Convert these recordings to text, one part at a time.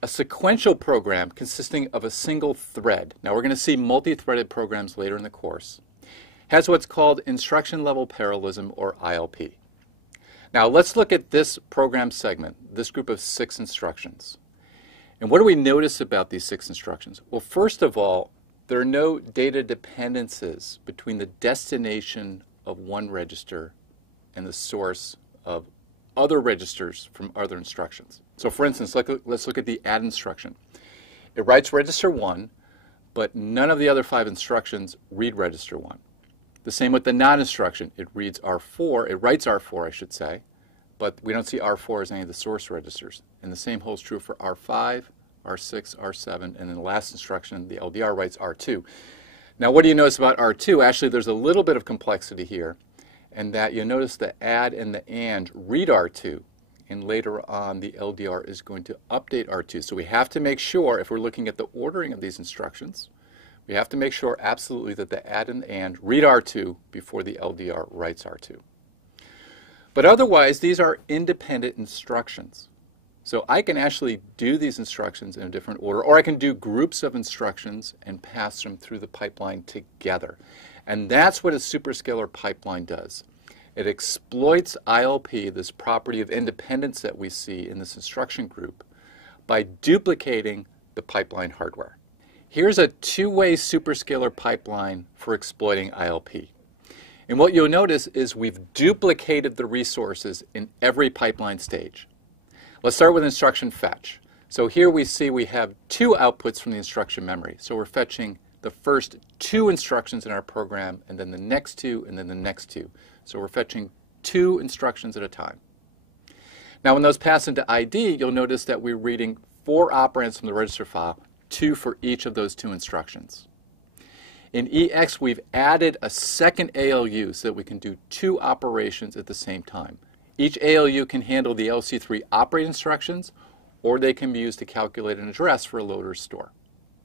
A sequential program consisting of a single thread, now we're going to see multi-threaded programs later in the course, has what's called instruction level parallelism, or ILP. Now let's look at this program segment, this group of 6 instructions. And what do we notice about these 6 instructions? Well, first of all, there are no data dependencies between the destination of one register and the source of other registers from other instructions. So for instance, let's look at the add instruction. It writes register 1, but none of the other 5 instructions read register 1. The same with the not instruction. It reads R4, it writes R4, I should say, but we don't see R4 as any of the source registers. And the same holds true for R5, R6, R7, and in the last instruction, the LDR writes R2. Now what do you notice about R2? Actually, there's a little bit of complexity here, and that you notice the add and the and read R2, and later on the LDR is going to update R2. So we have to make sure, if we're looking at the ordering of these instructions, we have to make sure absolutely that the add and the and read R2 before the LDR writes R2. But otherwise, these are independent instructions. So I can actually do these instructions in a different order, or I can do groups of instructions and pass them through the pipeline together. And that's what a superscalar pipeline does. It exploits ILP, this property of independence that we see in this instruction group, by duplicating the pipeline hardware. Here's a two-way superscalar pipeline for exploiting ILP. And what you'll notice is we've duplicated the resources in every pipeline stage. Let's start with instruction fetch. So here we see we have 2 outputs from the instruction memory. So we're fetching the first 2 instructions in our program, and then the next 2, and then the next 2. So we're fetching 2 instructions at a time. Now when those pass into ID, you'll notice that we're reading 4 operands from the register file, 2 for each of those 2 instructions. In EX, we've added a second ALU so that we can do 2 operations at the same time. Each ALU can handle the LC3 operate instructions, or they can be used to calculate an address for a load or store.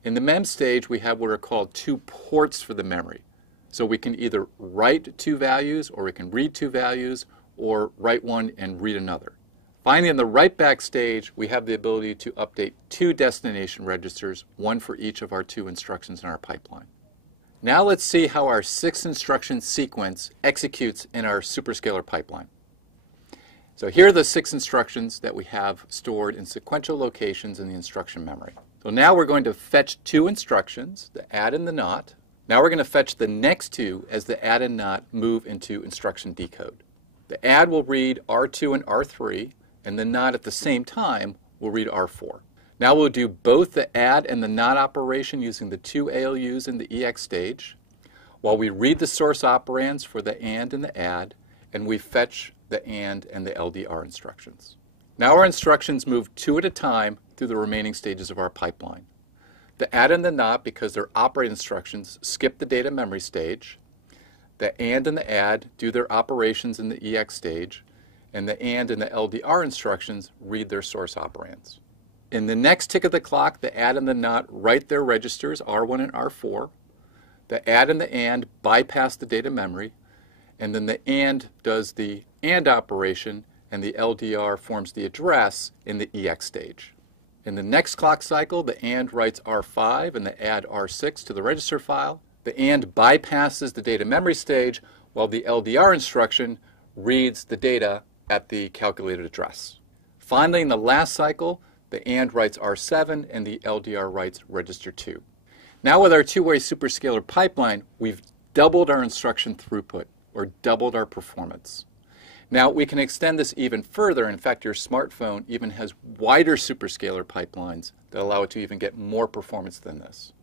In the mem stage, we have what are called 2 ports for the memory. So we can either write 2 values, or we can read 2 values, or write one and read another. Finally, in the write back stage, we have the ability to update 2 destination registers, 1 for each of our 2 instructions in our pipeline. Now let's see how our 6 instruction sequence executes in our superscalar pipeline. So here are the 6 instructions that we have stored in sequential locations in the instruction memory. So now we're going to fetch 2 instructions, the add and the not. Now we're going to fetch the next 2 as the add and not move into instruction decode. The add will read R2 and R3, and the not at the same time will read R4. Now we'll do both the add and the not operation using the 2 ALUs in the EX stage, while we read the source operands for the and the add, and we fetch the and the LDR instructions. Now our instructions move 2 at a time through the remaining stages of our pipeline. The add and the not, because they're operate instructions, skip the data memory stage. The and the add do their operations in the EX stage, and the the LDR instructions read their source operands. In the next tick of the clock, the add and the not write their registers, R1 and R4. The add and the and bypass the data memory, and then the and does the and operation, and the LDR forms the address in the EX stage. In the next clock cycle, the and writes R5 and the add R6 to the register file. The and bypasses the data memory stage, while the LDR instruction reads the data at the calculated address. Finally, in the last cycle, the and writes R7 and the LDR writes register 2. Now with our two-way superscalar pipeline, we've doubled our instruction throughput, or doubled our performance. Now we can extend this even further. In fact, your smartphone even has wider superscalar pipelines that allow it to even get more performance than this.